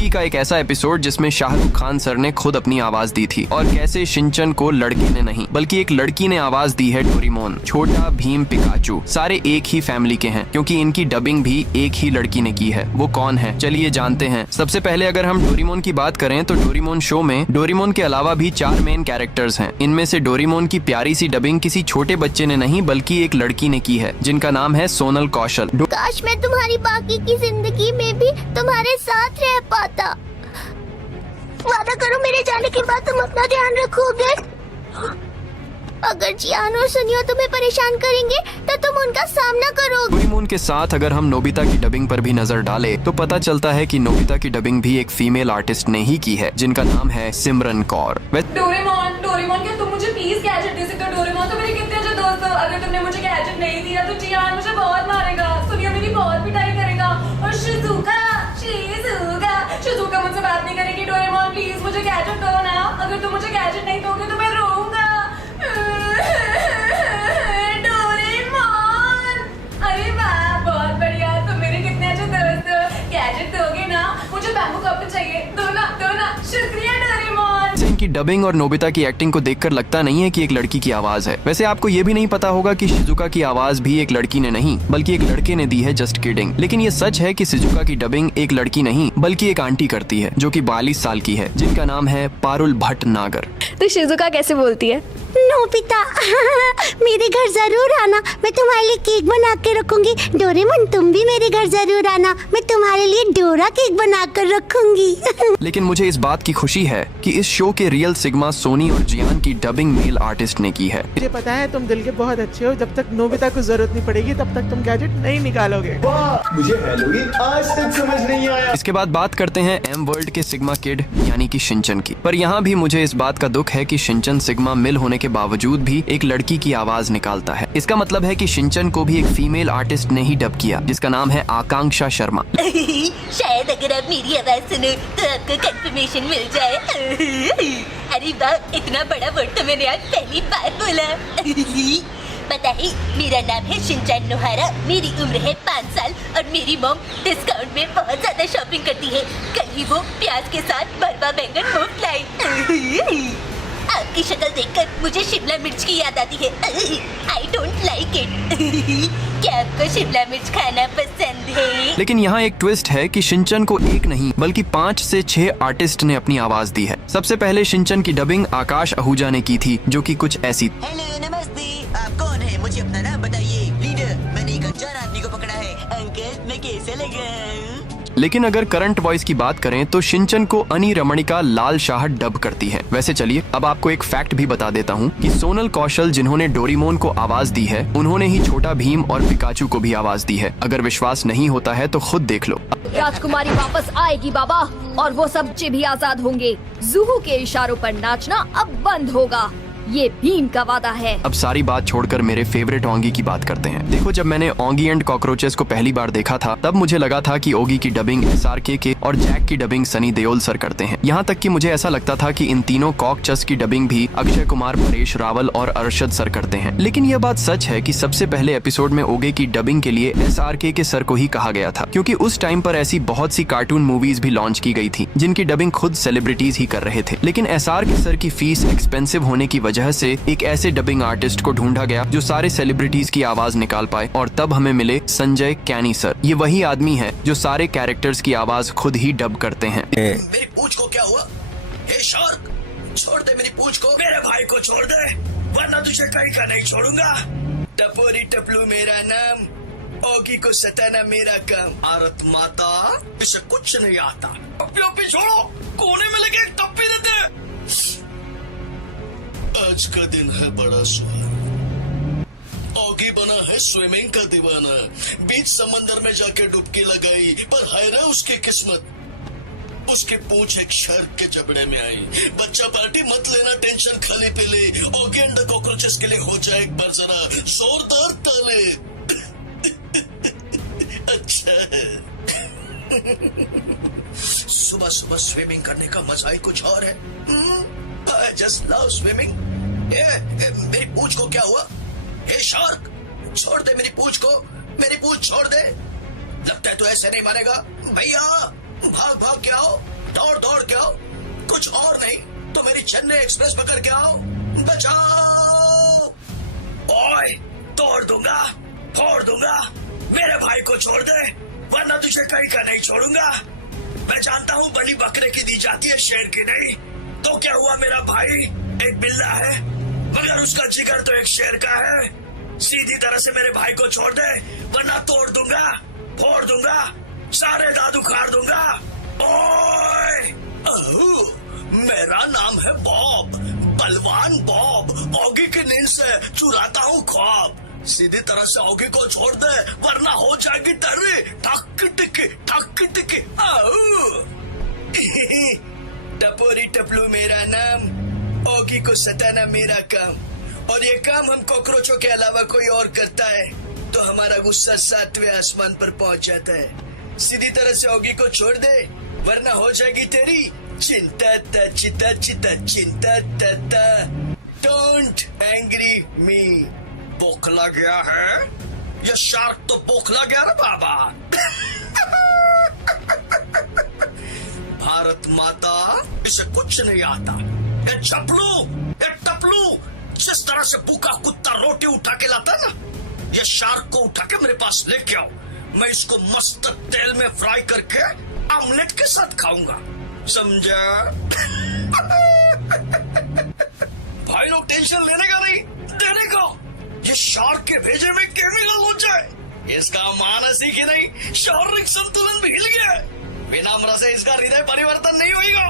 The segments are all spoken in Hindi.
ओगी का एक ऐसा एपिसोड जिसमें शाहरुख खान सर ने खुद अपनी आवाज दी थी और कैसे शिनचैन को लड़के ने नहीं बल्कि एक लड़की ने आवाज दी है। डोरेमोन, छोटा भीम, पिकाचू सारे एक ही फैमिली के हैं क्योंकि इनकी डबिंग भी एक ही लड़की ने की है। वो कौन है चलिए जानते हैं। सबसे पहले अगर हम डोरेमोन की बात करें तो डोरेमोन शो में डोरेमोन के अलावा भी 4 मेन कैरेक्टर्स हैं। इनमें से डोरेमोन की प्यारी सी डबिंग किसी छोटे बच्चे ने नहीं बल्कि एक लड़की ने की है जिनका नाम है सोनल कौशल। काश मैं तुम्हारी बाकी की जिंदगी में भी तुम्हारे साथ रह पाता। वादा करो मेरे जाने के बाद तुम अपना ध्यान रखोगे। अगर जियान और सुनियो तुम्हें परेशान करेंगे तो तुम उनका सामना करोगे। डोरेमोन के साथ अगर हम नोबिता की डबिंग पर भी नजर डालें तो पता चलता है कि नोबिता की डबिंग भी एक फीमेल आर्टिस्ट ने ही की है जिनका नाम है सिमरन कौर। डोरेमोन क्या तुम मुझे प्लीज गैजेट दे सकते हो? डोरेमोन तो मेरे कितने अच्छे दोस्त हो। अगर तुमने मुझे गैजेट नहीं दिया तो जियान मुझे बहुत मारेगा, सुनियो मेरी बहुत पिटाई करेगा और शिजुका मुझसे बात नहीं करेगी। डोरेमोन प्लीज मुझे गैजेट दो ना। अगर तुम मुझे गैजेट नहीं दोगे तो मैं रोऊंगा। डोरेमोन, अरे वाह बहुत बढ़िया, तुम मेरे कितने अच्छे दोस्त हो। गैजेट दोगे ना? मुझे बैम्बू कप चाहिए। दो ना शुक्रिया डोरेमोन। इनकी डबिंग और नोबिता की एक्टिंग को देखकर लगता नहीं है कि एक लड़की की आवाज है। वैसे आपको ये भी नहीं पता होगा कि शिजुका की आवाज भी एक लड़की ने नहीं बल्कि एक लड़के ने दी है। Just kidding. लेकिन ये सच है कि शिजुका की डबिंग एक लड़की नहीं बल्कि एक आंटी करती है जो कि 42 साल की है जिनका नाम है पारुल भटनागर। तो शिजुका कैसे बोलती है? नोबिता मेरे घर जरूर आना, मैं तुम्हारे लिए केक बना के रखूंगी। डोरेमोन तुम भी मेरे घर जरूर आना, मैं तुम्हारे लिए डोरा केक बना कर रखूंगी। लेकिन मुझे इस बात की खुशी है कि इस शो के रियल सिग्मा सोनी और जियान की डबिंग मेल आर्टिस्ट ने की है। मुझे पता है तुम दिल के बहुत अच्छे हो। जब तक नोबिता को जरूरत नहीं पड़ेगी तब तक तुम गैजेट नहीं निकालोगे। मुझे हैलोवीन आज तक समझ नहीं आया। इसके बाद बात करते हैं एम वर्ल्ड के सिग्मा किड यानी कि शिनचैन की। पर यहाँ भी मुझे इस बात का दुख है कि शिनचैन सिग्मा मिल होने के बावजूद भी एक लड़की की आवाज निकालता है। इसका मतलब है कि शिनचैन को भी एक फीमेल आर्टिस्ट ने ही डब किया जिसका नाम है आकांक्षा शर्मा। शायद अगर आप मेरी आवाज सुनो तो आपको कंफर्मेशन मिल जाए। अरे वाह, इतना बड़ा वर्ड तो मैंने आज पहली बार बोला। पता है मेरा नाम है शिनचैन नोहारा, मेरी उम्र है 5 साल और मेरी मॉम डिस्काउंट में बहुत ज्यादा शॉपिंग करती है। कल ही वो प्याज के साथ भरवा बैंगन मुफ्त लाई। आपकी शक्ल देखकर मुझे शिमला मिर्च की याद आती है। I don't like it. क्या आपको शिमला मिर्च खाना पसंद है? लेकिन यहाँ एक ट्विस्ट है कि शिनचैन को एक नहीं बल्कि 5 से 6 आर्टिस्ट ने अपनी आवाज दी है। सबसे पहले शिनचैन की डबिंग आकाश आहूजा ने की थी जो कि कुछ ऐसी। हेलो नमस्ते, आप कौन है? मुझे अपना नाम बताइए। लीडर, मैंने एक अनजान आदमी को पकड़ा है। अंकल मैं कैसे लगा? लेकिन अगर करंट वॉइस की बात करें तो शिनचैन को अनी रमणिका लाल शाह डब करती है। वैसे चलिए अब आपको एक फैक्ट भी बता देता हूँ कि सोनल कौशल जिन्होंने डोरेमोन को आवाज दी है उन्होंने ही छोटा भीम और पिकाचू को भी आवाज दी है। अगर विश्वास नहीं होता है तो खुद देख लो। राजकुमारी वापस आएगी बाबा और वो सब बच्चे भी आजाद होंगे। जुहू के इशारों पर नाचना अब बंद होगा, ये भीम का वादा है। अब सारी बात छोड़कर मेरे फेवरेट ओंगी की बात करते हैं। देखो जब मैंने ओंगी एंड कॉकरोचेस को पहली बार देखा था तब मुझे लगा था कि ओगी की डबिंग SRK के और जैक की डबिंग सनी देओल सर करते हैं। यहाँ तक कि मुझे ऐसा लगता था कि इन तीनों कॉकचस की डबिंग भी अक्षय कुमार, परेश रावल और अरशद सर करते हैं। लेकिन यह बात सच है कि सबसे पहले एपिसोड में ओगे की डबिंग के लिए SRK के सर को ही कहा गया था क्योंकि उस टाइम पर ऐसी बहुत सी कार्टून मूवीज भी लॉन्च की गई थी जिनकी डबिंग खुद सेलिब्रिटीज ही कर रहे थे। लेकिन SRK सर की फीस एक्सपेंसिव होने की वजह से एक ऐसे डबिंग आर्टिस्ट को ढूंढा गया जो सारे सेलिब्रिटीज की आवाज निकाल पाए और तब हमें मिले संजय कैनी सर। ये वही आदमी है जो सारे कैरेक्टर्स की आवाज खुद ही डब करते हैं। मेरी पूंछ को क्या हुआ? हे शार्क, छोड़ दे मेरी पूंछ को। मेरे भाई को छोड़ दे वरना तुझे कहीं का नहीं छोड़ूंगा। टपोरी टपलू मेरा नाम, ओगी को सताना मेरा काम। आरत माता, इसे कुछ नहीं आता। पप्पी छोड़ो, कोने में लगे टप्पी देते। आज का दिन है बड़ा सुहाना। ओगी बना है स्विमिंग का दीवाना। बीच समंदर में जाके डुबकी लगाई पर हाय रे उसकी किस्मत। उसकी पूंछ एक शार्क के जबड़े में आई। बच्चा पार्टी मत लेना, टेंशन खाली पीली। ओगी एंड द कॉकरोचेस के लिए हो जाए एक बार जरा जोरदार ताले। अच्छा है। सुबह सुबह स्विमिंग करने का मजा ही कुछ और है। I just love swimming. मेरी पूंछ को क्या हुआ? हे शार्क, छोड़ दे मेरी पूंछ को। मेरी पूंछ छोड़ दे। लगता है तू ऐसे नहीं मारेगा। भैया भाग भाग के आओ। कुछ और नहीं तो मेरी चेन्नई एक्सप्रेस पकड़ के आओ। बचाओ! ओए, तोड़ दूंगा, फोड़ दूंगा। मेरे भाई को छोड़ दे, वरना तुझे कहीं का नहीं छोड़ूंगा। मैं जानता हूँ बलि बकरे की दी जाती है, शेर की नहीं। तो क्या हुआ, मेरा भाई एक बिल्ला है, मगर उसका जिगर तो एक शेर का है। सीधी तरह से मेरे भाई को छोड़ दे, वरना तोड़ दूंगा, फोड़ दूंगा, सारे दांत उखाड़ दूंगा। ओए! मेरा नाम है बॉब, बलवान बॉब। ऑगी की नींद से चुराता हूँ ख्वाब। सीधी तरह से ऑगी को छोड़ दे, वरना हो जाएगी तेरी ठक टिकी। टपोरी टपलू मेरा नाम, ऑगी को सताना मेरा काम। और ये काम हम कॉकरोचों के अलावा कोई और करता है तो हमारा गुस्सा 7वें आसमान पर पहुंच जाता है। सीधी तरह से ऑगी को छोड़ दे, वरना हो जाएगी तेरी चिंता चिंता। डोंट एंग्री मी। बोखला गया है, ये शार्क तो बोखला गया रे बाबा। भारत माता, इसे कुछ नहीं आता। ये टपलू, जिस तरह से भूखा कुत्ता रोटी उठा के लाता है ना, ये शार्क को उठा के मेरे पास लेके आओ। मैं इसको मस्त तेल में फ्राई करके ऑमलेट के साथ खाऊंगा, समझा? भाई लोग टेंशन लेने का नहीं, देने का। ये शार्क के भेजे में केमिकल हो जाए, इसका मानस ही कि नहीं, शारीरिक संतुलन भी हिल गया। बिना अमरा से इसका हृदय परिवर्तन नहीं होगा।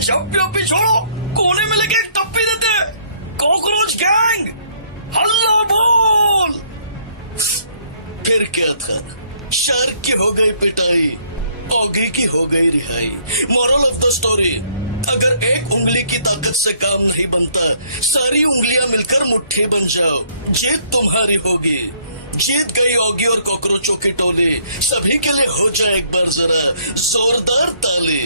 जब भी छोड़ो, कोने में लेके टप्पी देते। कॉकरोच गैंग, हल्ला बोल। फिर क्या था, शार्क की हो गई पिटाई, ऑगी की हो गई रिहाई। मोरल ऑफ द स्टोरी, अगर एक उंगली की ताकत से काम नहीं बनता, सारी उंगलियां मिलकर मुट्ठी बन जाओ, जीत तुम्हारी होगी। जीत गई ऑगी और कॉकरोचों की टोली। सभी के लिए हो जाए एक बार जरा जोरदार ताली।